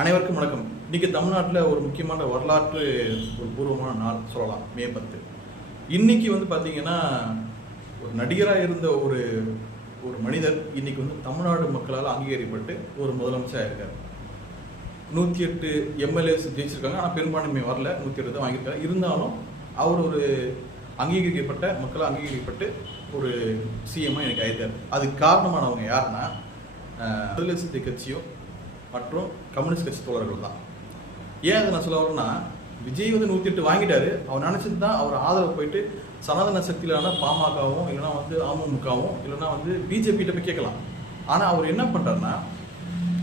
அனைவருக்கும் வணக்கம். இன்னைக்கு தமிழ்நாட்டில் ஒரு முக்கியமான வரலாற்று ஒரு பூர்வமான நாள் சொல்லலாம். மே 10. இன்னைக்கு பார்த்தீங்கன்னா ஒரு நடிகராக இருந்த ஒரு ஒரு மனிதர் இன்னைக்கு தமிழ்நாடு மக்களால் அங்கீகரிக்கப்பட்டு ஒரு முதலமைச்சராக இருக்கார். 108 எம்எல்ஏஸ் ஜெயிச்சிருக்காங்க. ஆனால் பெரும்பான்மை வரல, 108 தான் வாங்கியிருக்காரு. இருந்தாலும் அவர் ஒரு அங்கீகரிக்கப்பட்ட மக்களால் அங்கீகரிக்கப்பட்டு ஒரு சிஎம்மாக எனக்கு ஆயிட்டார். அதுக்கு காரணமானவங்க யாருன்னா விடுதலை சிறுத்தை கட்சியும் மற்றும் கம்யூனிஸ்ட் கட்சி தோழர்கள் தான். ஏன் அதை நான் சொல்ல வரேன்னா, விஜய் 108 வாங்கிட்டாரு. அவர் நினைச்சது தான் அவர் ஆதரவு போயிட்டு சனாதன சக்தியிலான பாமகவும் இல்லைன்னா அமமுகவும் இல்லைன்னா பிஜேபிகிட்ட போய் கேட்கலாம். ஆனால் அவர் என்ன பண்ணுறாருன்னா,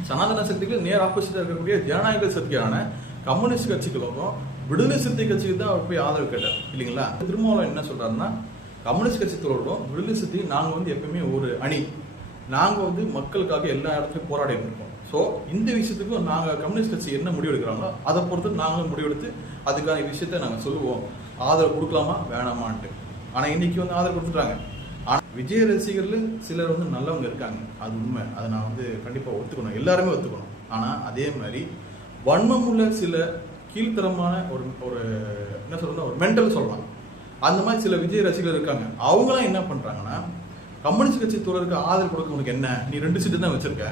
சனாதன சக்திக்கு நேர் ஆப்போசிட்டாக இருக்கக்கூடிய ஜனநாயக சக்தியான கம்யூனிஸ்ட் கட்சிகளுக்கும் விடுதலை சிறுத்தை கட்சிக்கு தான் அவர் போய் ஆதரவு கேட்டார் இல்லைங்களா. திருமாவளவன் என்ன சொல்றாருன்னா, கம்யூனிஸ்ட் கட்சி தோழர்களும் விடுதலை சிறுத்தை நாங்கள் எப்பவுமே ஒரு அணி, நாங்கள் மக்களுக்காக எல்லா இடத்துலையும் போராடிட்டு இருக்கோம். ஸோ இந்த விஷயத்துக்கும் நாங்கள் கம்யூனிஸ்ட் கட்சி என்ன முடிவு எடுக்கிறாங்களோ அதை பொறுத்து நாங்களும் முடிவெடுத்து அதுக்கான விஷயத்த நாங்கள் சொல்லுவோம், ஆதரவு கொடுக்கலாமா வேணாமான்ட்டு. ஆனால் இன்னைக்கு ஆதரவு கொடுத்துட்டாங்க. ஆனால் விஜய் ரசிகர்கள் சிலர் நல்லவங்க இருக்காங்க, அது உண்மை. அதை நான் கண்டிப்பாக ஒத்துக்கணும், எல்லாருமே ஒத்துக்கணும். ஆனால் அதே மாதிரி வன்மம் உள்ள சில கீழ்த்தரமான ஒரு ஒரு என்ன சொல்றோம்னா ஒரு மென்டல் சொல்லலாம், அந்த மாதிரி சில விஜய் ரசிகர்கள் இருக்காங்க. அவங்களாம் என்ன பண்ணுறாங்கன்னா, கம்யூனிஸ்ட் கட்சி தோழருக்கு ஆதரவு கொடுக்க உனக்கு என்ன, நீ 2 சீட்டு தான் வச்சிருக்க,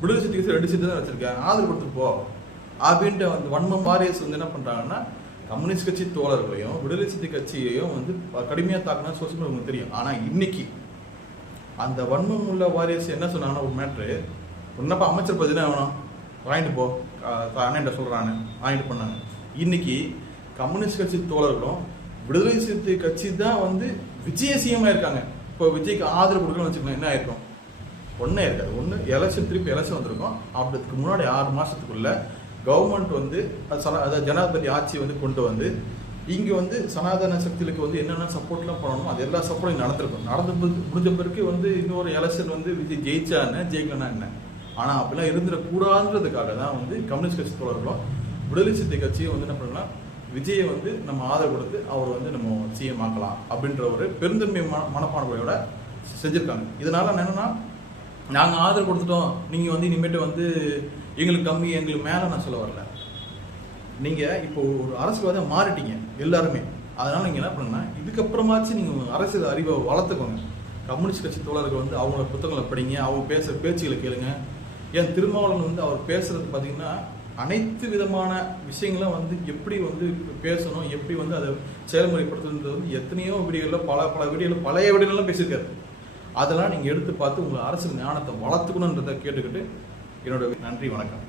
விடுதலை சிறுத்தை கட்சி 2 சீட்டு தான் வச்சிருக்க, ஆதரவு கொடுத்துட்டு போ அப்படின்ட்டு வன்மம் வாரியர்ஸ் என்ன பண்ணுறாங்கன்னா, கம்யூனிஸ்ட் கட்சி தோழர்களையும் விடுதலை சிறுத்தை கட்சியையும் கடுமையாக தாக்குனா சோசியல் மீடியா உங்களுக்கு தெரியும். ஆனால் இன்னைக்கு அந்த வன்மம் உள்ள வாரியர்ஸ் என்ன சொன்னாங்கன்னா, ஒரு மேட்ரு உன்னப்பா அமைச்சர் பதவி தான் வேணும், வாங்கிட்டு போ அண்ணன் சொல்கிறான்னு வாங்கிட்டு பண்ணாங்க. இன்னைக்கு கம்யூனிஸ்ட் கட்சி தோழர்களும் விடுதலை சிறுத்தை கட்சி தான் விஜய சிஎம்மாக இருக்காங்க. இப்போ விஜய்க்கு ஆதரவு கொடுக்கணும்னு வச்சுக்கோங்க, என்ன ஆயிருக்கும்? ஒன்றே இருக்காது. ஒன்று எலெக்ஷன், திருப்பி எலெக்ஷன் வந்திருக்கும். அப்படிக்கு முன்னாடி 6 மாதத்துக்குள்ள கவர்மெண்ட் அதாவது ஜனாதிபதி ஆட்சி கொண்டு இங்கே சனாதன சக்திகளுக்கு என்னென்ன சப்போர்ட்லாம் பண்ணணுமோ அது எல்லா சப்போர்ட்டும் நடந்திருக்கும். நடந்து முடிஞ்ச பிறகு இன்னொரு எலெக்ஷன் விஜய் ஜெயிச்சா என்ன, ஜெயிக்கலன்னா என்ன. ஆனால் அப்படிலாம் இருந்துடக்கூடாதுன்றதுக்காக தான் கம்யூனிஸ்ட் கட்சி தோழர்களும் விடுதலை சிறுத்தை கட்சியும் என்ன பண்ணலாம், விஜயை நம்ம ஆதரவு கொடுத்து அவர் நம்ம சிஎம் ஆக்கலாம் அப்படின்ற ஒரு பெருந்தன்மை மனப்பான்மையோட செஞ்சுருக்காங்க. இதனால என்னன்னா, நாங்கள் ஆதரவு கொடுத்துட்டோம், நீங்கள் இனிமேட்டு எங்களுக்கு கம்மி எங்களுக்கு மேலே நான் சொல்ல வரல. நீங்கள் இப்போ ஒரு அரசியல்வாதியாக மாறிட்டீங்க எல்லாருமே. அதனால நீங்கள் என்ன பண்ணுங்கன்னா, இதுக்கப்புறமாச்சு நீங்கள் அரசியல் அறிவை வளர்த்துக்கோங்க. கம்யூனிஸ்ட் கட்சி தோழர்கள் அவங்களோட புத்தகங்களை படிங்க, அவங்க பேசுகிற பேச்சுகளை கேளுங்க. ஏன் திருமாவளவன் அவர் பேசுறது பார்த்தீங்கன்னா, அனைத்து விதமான விஷயங்களும் எப்படி பேசணும், எப்படி அதை செயல்முறைப்படுத்துறது எத்தனையோ வீடியோவில் பல வீடியோவில் பழைய வீடியோலாம் பேசியிருக்காரு. அதெல்லாம் நீங்கள் எடுத்து பார்த்து உங்களை அரசியல் ஞானத்தை வளர்த்துக்கணுன்றதை கேட்டுக்கிட்டு என்னோட நன்றி, வணக்கம்.